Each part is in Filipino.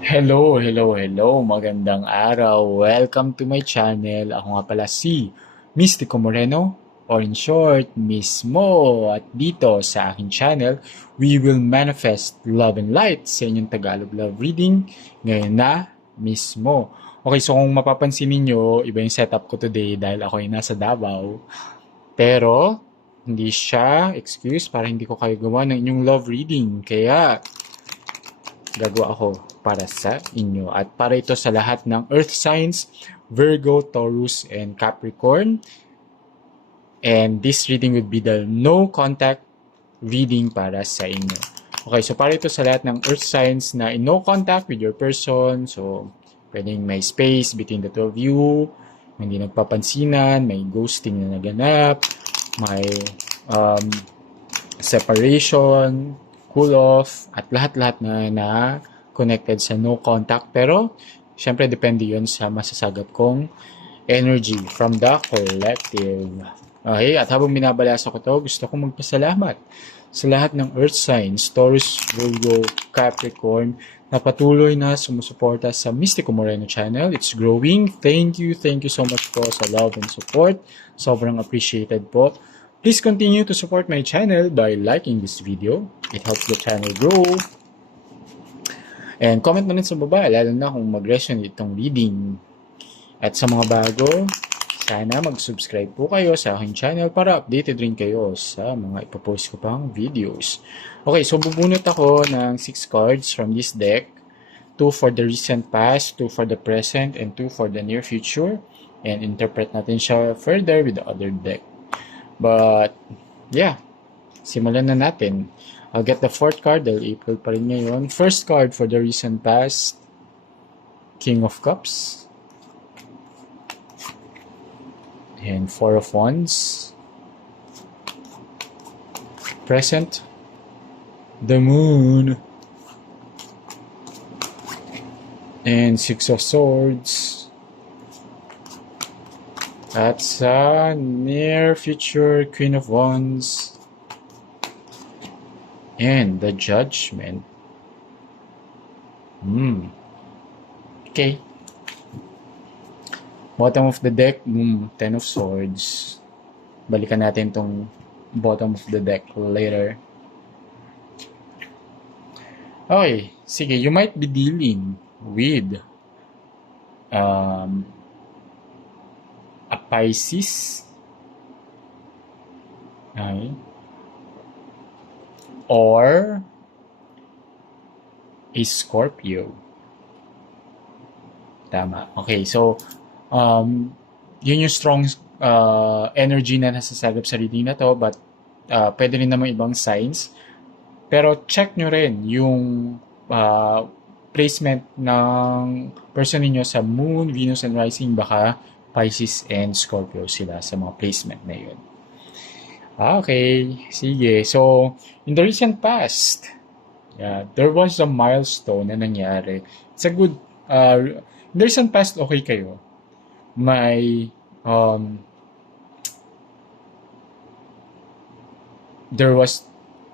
Hello. Magandang araw. Welcome to my channel. Ako nga pala si Mystico Moreno, or in short, Miss Mo. At dito sa aking channel, we will manifest love and light sa inyong Tagalog love reading ngayon na mismo. Okay, so kung mapapansin ninyo, iba yung setup ko today dahil ako ay nasa Davao. Pero, hindi siya excuse para hindi ko kayo gawa ng inyong love reading. Kaya, gagawa ako para sa inyo. At para ito sa lahat ng Earth signs, Virgo, Taurus, and Capricorn. And this reading would be the no contact reading para sa inyo. Okay, so para ito sa lahat ng Earth signs na in no contact with your person. So, pwedeng may space between the two of you, hindi nagpapansinan, may ghosting na naganap, may separation, cool off, at lahat-lahat na connected sa no contact. Pero, syempre, depende yun sa masasagap kong energy from the collective. Okay, at habang binabalasa ko to, gusto kong magpasalamat sa lahat ng Earth signs, Taurus, Virgo, Capricorn, na patuloy na sumusuporta sa Mystico Moreno channel. It's growing. Thank you so much po sa love and support. Sobrang appreciated po. Please continue to support my channel by liking this video. It helps the channel grow. And comment na rin sa baba, lalo na kung mag-resonate itong reading. At sa mga bago, sana mag-subscribe po kayo sa aking channel para updated rin kayo sa mga ipopost ko pang videos. Okay, so bubunot ako ng 6 cards from this deck. 2 for the recent past, 2 for the present, and 2 for the near future. And interpret natin siya further with the other deck. But, yeah, simulan na natin. I'll get the 4th card dahil April pa rin ngayon. First card for the recent past, King of Cups. And 4 of Wands. Present, the Moon. And 6 of Swords. At sa near future, Queen of Wands. And the Judgment. Okay. Bottom of the deck, 10 of Swords. Balikan natin tong bottom of the deck later. Okay, sige, you might be dealing with a Pisces. Okay. Or a Scorpio. Tama. Okay, so yun yung strong energy na nasasagap sa reading na to, but pwede rin namang ibang signs. Pero check nyo rin yung placement ng person ninyo sa Moon, Venus, and Rising. Baka Pisces and Scorpio sila sa mga placement na yun. Okay, sige. So, in the recent past, there was a milestone na nangyari. It's a good, in the recent past, okay kayo. May, there was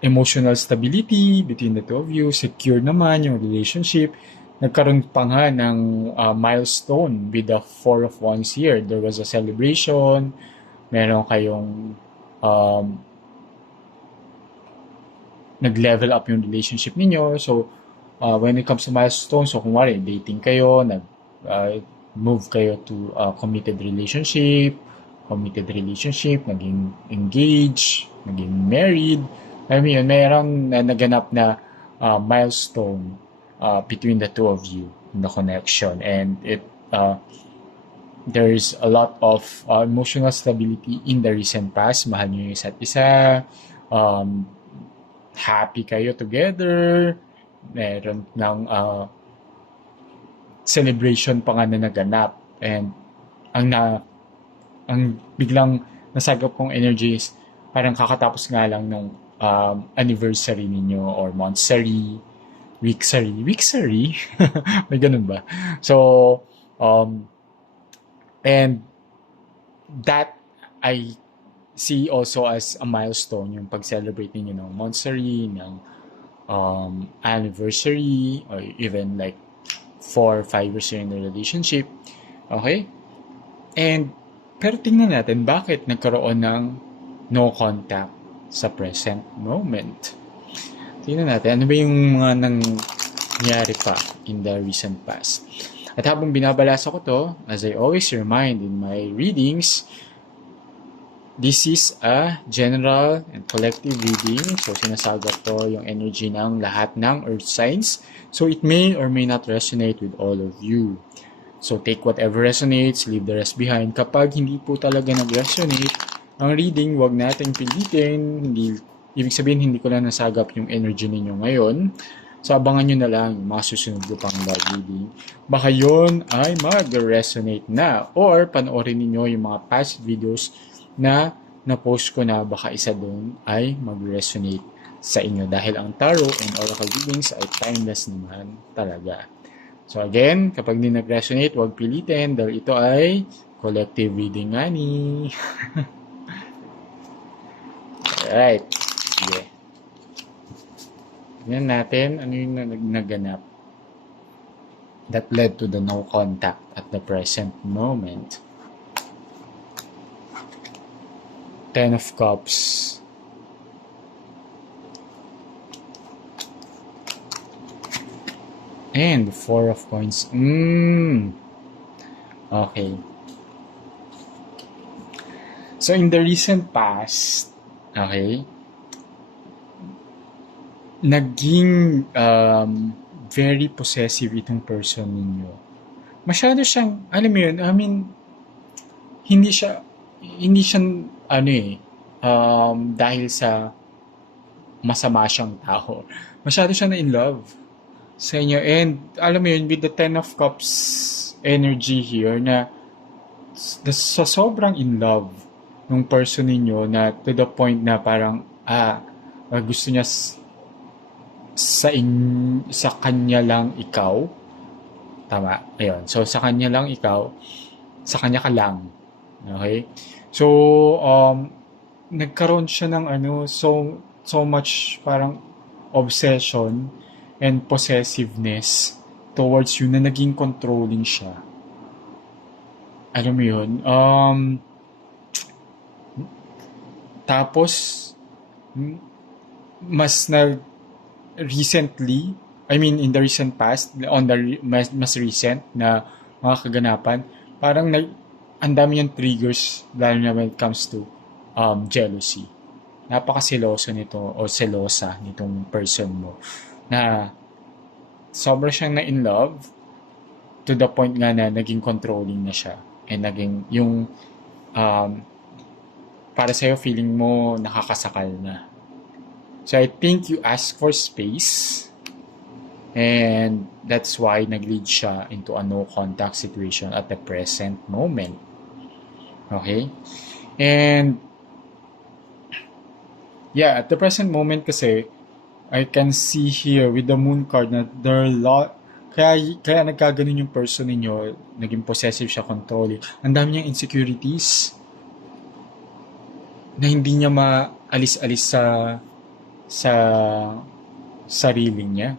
emotional stability between the two of you, secure naman yung relationship. Nagkaroon pa nga ng milestone with the 4 of Wands here. There was a celebration, meron kayong nag-level up yung relationship ninyo. So, when it comes to milestone, so kung wari, dating kayo, move kayo to a committed relationship, naging engaged, naging married. I mean, mayroong naganap na milestone between the two of you in the connection, and there's a lot of emotional stability in the recent past. Mahal nyo yung isa't isa, happy kayo together, meron ng celebration pa nga na naganap, and ang biglang nasagap kong energies, parang kakatapos nga lang ng anniversary ninyo or monthsary, weeksary, may ganun ba? So, and that I see also as a milestone, yung pag-celebrate ninyo ng monthsary, ng anniversary, or even like 4, 5 years in a relationship. Okay? And, pero tingnan natin bakit nagkaroon ng no contact sa present moment. Tingnan natin, ano ba yung mga nangyari pa in the recent past. At habang binabalasa ko to, as I always remind in my readings, this is a general and collective reading. So, sinasagap to yung energy ng lahat ng earth signs. So, it may or may not resonate with all of you. So, take whatever resonates, leave the rest behind. Kapag hindi po talaga nag-resonate ang reading, wag nating pilitin. Ibig sabihin, hindi ko na nasagap yung energy ninyo ngayon. So, abangan nyo na lang yung mga susunod ko pang live reading. Baka yun ay mag-resonate na. Or, panoorin niyo yung mga past videos na na-post ko na baka isa doon ay mag-resonate sa inyo. Dahil ang tarot and oracle readings ay timeless naman talaga. So again, kapag di nag-resonate, huwag pilitin dahil ito ay collective reading nga ni. Alright. Sige. Tignan natin ano yung naganap that led to the no contact at the present moment. 10 of Cups. And 4 of Coins. Okay. So, in the recent past, okay, naging very possessive itong person ninyo. Masyado siyang, alam mo yun, I mean, hindi siya, dahil sa masama siyang tao. Masyado siya na in love sa inyo. And, alam mo yun, with the 10 of Cups energy here, na sa sobrang in love ng person ninyo, na to the point na parang, gusto niya sa kanya lang ikaw. Tama. Ayun. So, sa kanya lang ikaw, sa kanya ka lang. Okay? So, nagkaroon siya ng so much parang obsession and possessiveness towards you na naging controlling siya. Alam mo yun? Tapos, mas recently, I mean in the recent past, mas recent na mga kaganapan, parang ang dami yung triggers lalo na when it comes to jealousy. Napakaseloso nito o selosa nitong person mo na sobra siyang na in love to the point nga na naging controlling na siya and naging yung para sa'yo feeling mo nakakasakal na. So I think you ask for space and that's why nag-lead siya into a no contact situation at the present moment. Okay? And yeah, at the present moment kasi I can see here with the moon card na there are a lot, kaya nagkaganon yung person ninyo, naging possessive siya, controlling. Ang dami niyang insecurities na hindi niya maalis-alis sa sarili niya.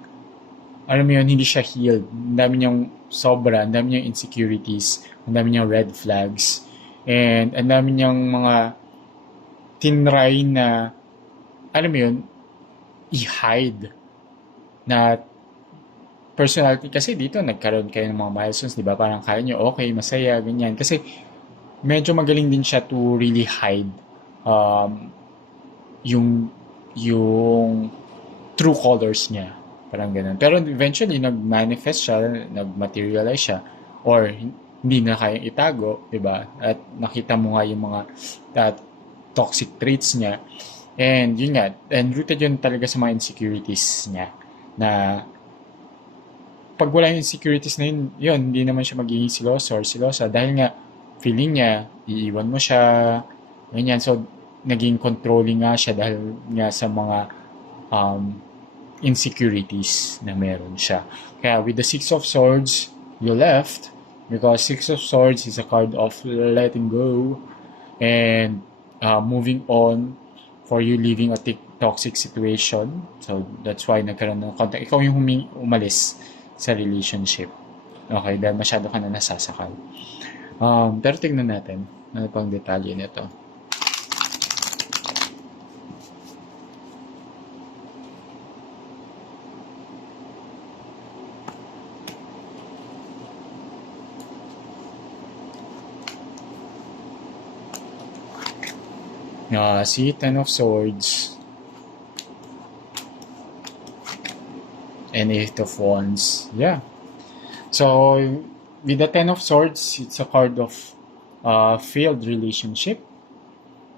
Alam mo yun, hindi siya healed. Ang dami niyang sobra, ang dami niyang insecurities, ang dami niyang red flags, and ang dami niyang mga tinry na, alam mo yun, i-hide na personality. Kasi dito, nagkaroon kayo ng mga milestones, di ba? Parang kaya niyo, okay, masaya, ganyan. Kasi medyo magaling din siya to really hide yung true colors niya. Parang ganun. Pero eventually, nag-manifest siya, nag-materialize siya, or hindi na kayang itago, di ba? At nakita mo nga yung mga toxic traits niya. And yun nga, and rooted yun talaga sa mga insecurities niya. Na pag wala yung insecurities na yun, hindi naman siya magiging siloso or silosa. Dahil nga, feeling niya, iiwan mo siya, ganyan. So, naging controlling nga siya dahil nga sa mga insecurities na meron siya. Kaya with the Six of Swords, you left because Six of Swords is a card of letting go and moving on for you leaving a toxic situation. So, that's why nagkaroon ng contact. Ikaw yung umalis sa relationship. Okay, dahil masyado ka na nasasakal. Pero tignan natin ano pang detalye nito. See, Ten of Swords and Eight of Wands. Yeah. So, with the Ten of Swords, it's a card of failed relationship,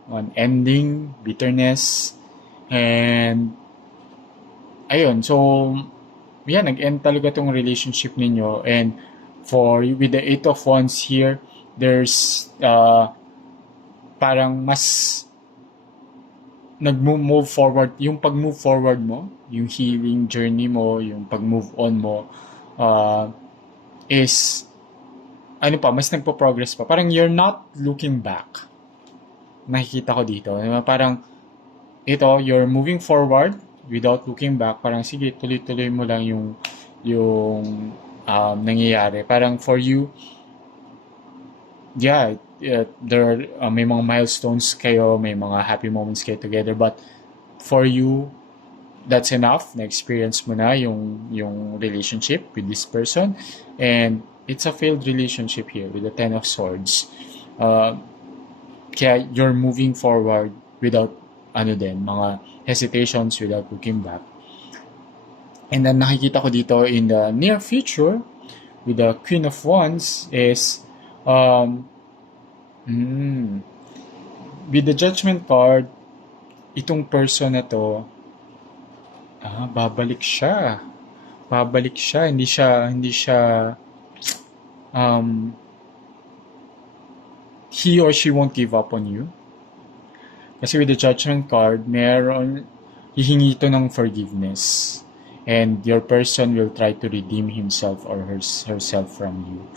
on ending, bitterness, and ayun. So, yeah, nag-end talaga tong relationship ninyo. And with the Eight of Wands here, there's parang mas nag-move forward, yung pag-move forward mo, yung healing journey mo, yung pag-move on mo, is, ano pa, mas nagpo-progress pa. Parang you're not looking back. Nakikita ko dito. Parang, you're moving forward without looking back. Parang, sige, tuloy-tuloy mo lang yung nangyayari. Parang for you, yeah, there may mga milestones kayo, may mga happy moments kayo together, but for you, that's enough. Na-experience mo na yung relationship with this person, and it's a failed relationship here with the Ten of Swords. Kaya you're moving forward without mga hesitations, without looking back. And then nakikita ko dito in the near future with the Queen of Wands is with the Judgment card, itong person na to, babalik siya. Babalik siya. Hindi siya, he or she won't give up on you. Kasi with the Judgment card, hihingi ito ng forgiveness. And your person will try to redeem himself or herself from you.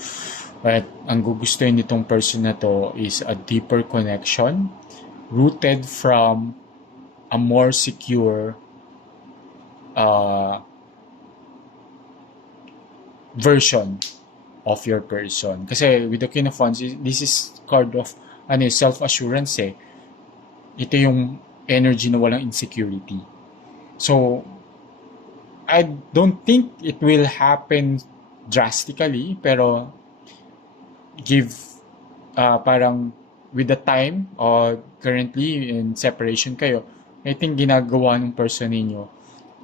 But ang gugustuhin nitong person na to is a deeper connection rooted from a more secure version of your person. Kasi with the Queen of Wands, this is card of self-assurance eh. Ito yung energy na walang insecurity. So, I don't think it will happen drastically, pero parang with the time or currently in separation kayo, I think ginagawa ng person ninyo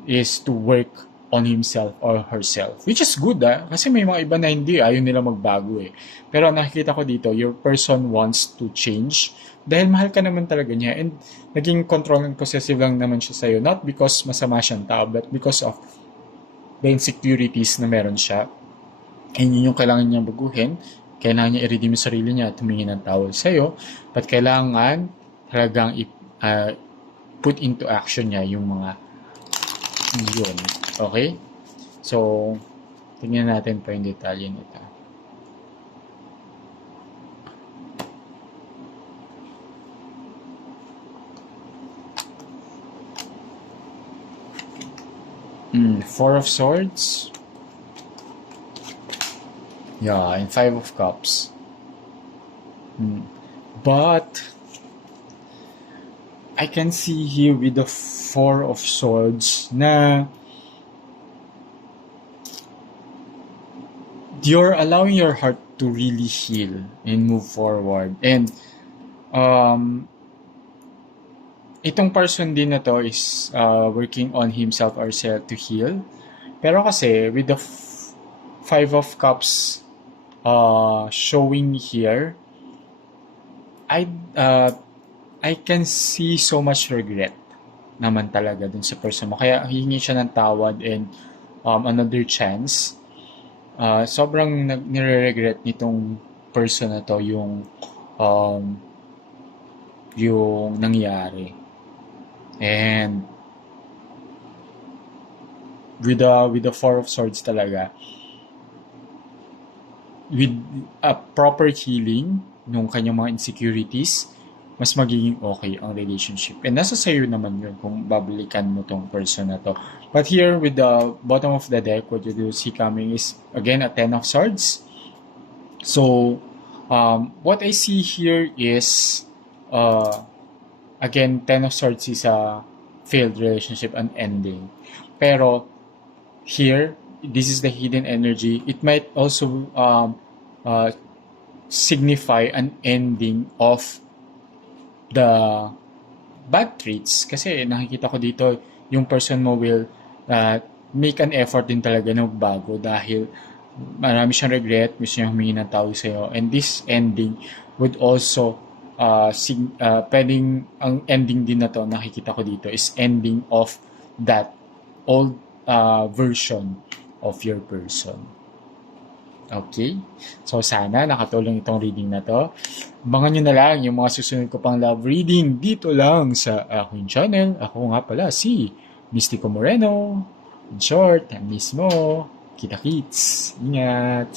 is to work on himself or herself, which is good kasi may mga iba na hindi, ayaw nila magbago eh. Pero nakikita ko dito, your person wants to change dahil mahal ka naman talaga niya, and naging control and possessive lang naman siya sa'yo, not because masama siyang tao, but because of the insecurities na meron siya, and yun yung kailangan niya baguhin. Kailangan niya i-redeem yung sarili niya at tumingin ng tawad sa'yo, but kailangan talagang put into action niya yung mga yun. Okay? So, tingnan natin pa yung detalye nito. Four of Swords. Yeah, and Five of Cups. But I can see here with the Four of Swords na you're allowing your heart to really heal and move forward. And itong person din na to is working on himself or herself to heal. Pero kasi with the Five of Cups showing here, I can see so much regret naman talaga dun sa person mo. Kaya hihingi siya ng tawad and another chance. Sobrang nire-regret nitong person na to yung nangyari. And with the Four of Swords talaga, with a proper healing nung kanyang mga insecurities, mas magiging okay ang relationship. And nasa sayo naman yun kung babalikan mo tong person na to. But here, with the bottom of the deck, what you do see coming is, again, a Ten of Swords. So, what I see here is, again, Ten of Swords is a failed relationship, an ending. Pero, here, this is the hidden energy. It might also signify an ending of the bad traits. Kasi nakikita ko dito, yung person mo will make an effort din talaga na magbago dahil marami siyang regret, gusto niya humingi ng tawad sa'yo. And this ending would also, pwedeng, ang ending din na to, nakikita ko dito, is ending of that old version of your person. Okay? So, sana nakatulong itong reading na to. Abangan nyo na lang yung mga susunod ko pang love reading dito lang sa aking channel. Ako nga pala si Mystico Moreno. In short, miss mo. Kita-kits. Ingat.